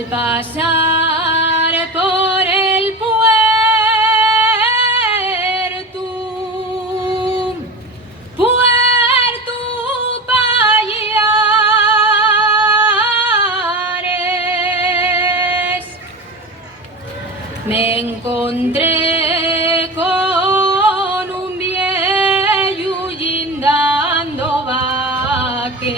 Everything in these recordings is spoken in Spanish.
al pasar por el puerto Pallares, me encontré con un viejo guindando vaques.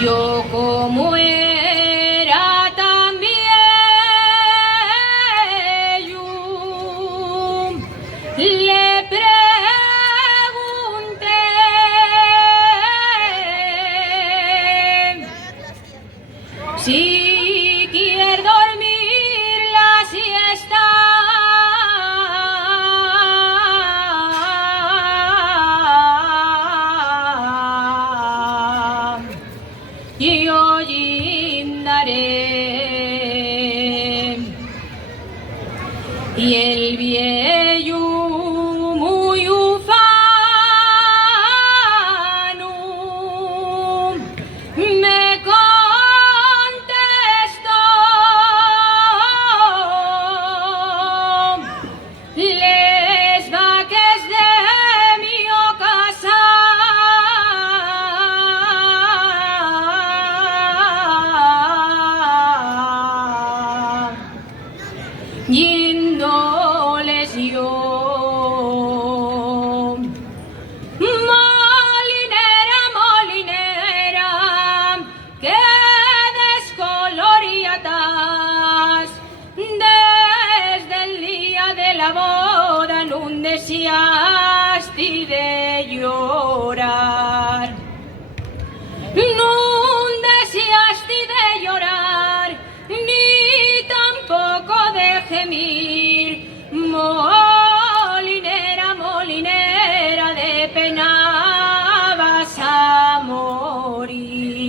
Yo como era tan viejo, le pregunté si quiere dormir la siesta. Y hoy daré. Y el viejo muy ufano me contestó: les vaques de mi casa yéndoles yo. Molinera, molinera, que descoloriatas desde el día de la boda no deseaste de llorar. No deseaste de llorar, ni tampoco de gemir.